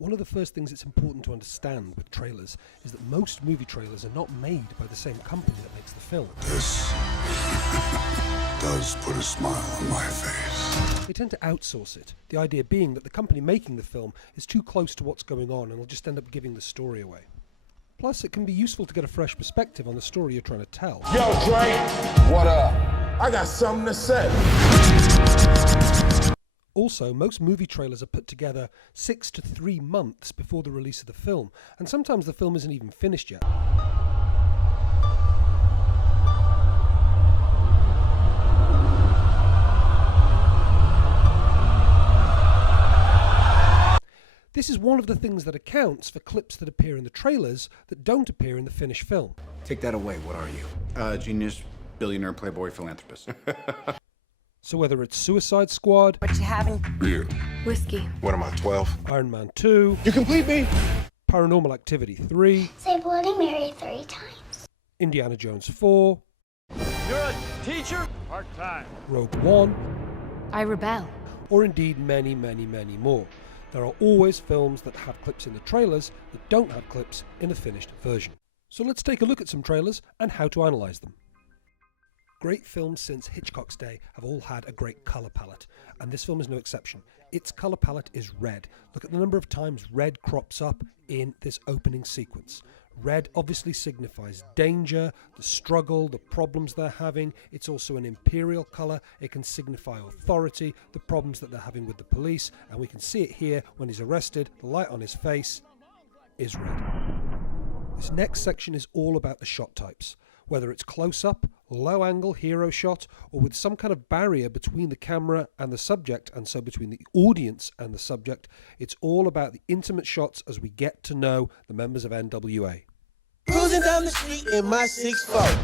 One of the first things it's important to understand with trailers is that most movie trailers are not made by the same company that makes the film. This does put a smile on my face. They tend to outsource it, the idea being that the company making the film is too close to what's going on and will just end up giving the story away. Plus, it can be useful to get a fresh perspective on the story you're trying to tell. Yo, Drake! What up? I got something to say. Also, most movie trailers are put together 6 to 3 months before the release of the film, and sometimes the film isn't even finished yet. This is one of the things that accounts for clips that appear in the trailers that don't appear in the finished film. Take that away, what are you? Genius, billionaire, playboy, philanthropist. So whether it's Suicide Squad, What you having? Beer. Whiskey. What am I, 12? Iron Man 2, You complete me? Paranormal Activity 3, Say Bloody Mary 3 times. Indiana Jones 4, You're a teacher? Part-time. Rogue One, I rebel. or indeed many, many, many more. There are always films that have clips in the trailers that don't have clips in the finished version. So let's take a look at some trailers and how to analyse them. Great films since Hitchcock's day have all had a great colour palette, and this film is no exception. Its colour palette is red. Look at the number of times red crops up in this opening sequence. Red obviously signifies danger, the struggle, the problems they're having. It's also an imperial colour. It can signify authority, the problems that they're having with the police, and we can see it here when he's arrested. The light on his face is red. This next section is all about the shot types. Whether it's close-up, low-angle hero shot, or with some kind of barrier between the camera and the subject, and so between the audience and the subject, it's all about the intimate shots as we get to know the members of NWA. Cruising down the street in my 6'4".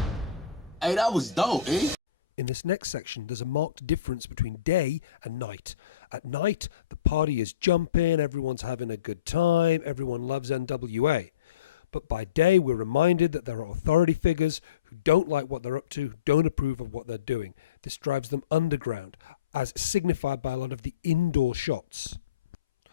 Hey, that was dope, eh? In this next section, there's a marked difference between day and night. At night, the party is jumping, everyone's having a good time, everyone loves NWA. But by day, we're reminded that there are authority figures who don't like what they're up to, don't approve of what they're doing. This drives them underground, as signified by a lot of the indoor shots.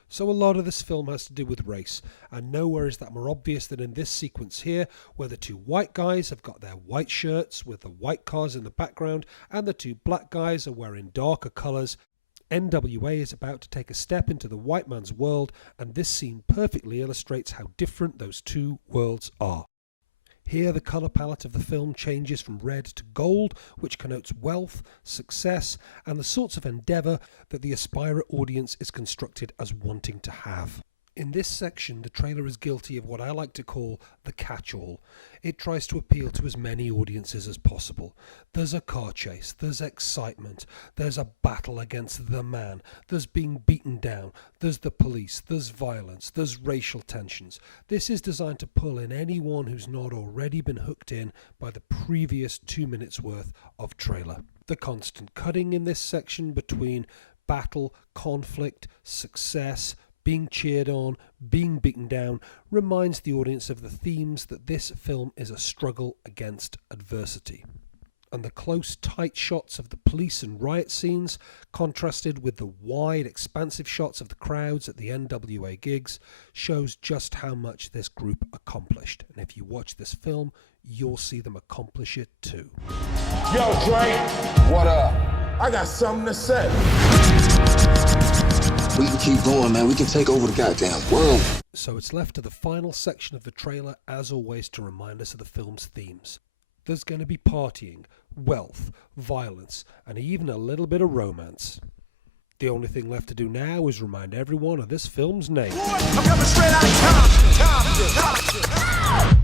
So a lot of this film has to do with race, and nowhere is that more obvious than in this sequence here, where the two white guys have got their white shirts with the white cars in the background, and the two black guys are wearing darker colours. NWA is about to take a step into the white man's world, and this scene perfectly illustrates how different those two worlds are. Here the colour palette of the film changes from red to gold, which connotes wealth, success, and the sorts of endeavour that the aspirer audience is constructed as wanting to have. In this section, the trailer is guilty of what I like to call the catch-all. It tries to appeal to as many audiences as possible. There's a car chase, there's excitement, there's a battle against the man, there's being beaten down, there's the police, there's violence, there's racial tensions. This is designed to pull in anyone who's not already been hooked in by the previous 2 minutes worth of trailer. The constant cutting in this section between battle, conflict, success, being cheered on, being beaten down, reminds the audience of the themes that this film is a struggle against adversity. And the close, tight shots of the police and riot scenes, contrasted with the wide, expansive shots of the crowds at the NWA gigs, shows just how much this group accomplished. And if you watch this film, you'll see them accomplish it too. Yo, Drake! What up? I got something to say. We can keep going, man. We can take over the goddamn world. So it's left to the final section of the trailer, as always, to remind us of the film's themes. There's going to be partying, wealth, violence, and even a little bit of romance. The only thing left to do now is remind everyone of this film's name. I'm coming straight out of Compton.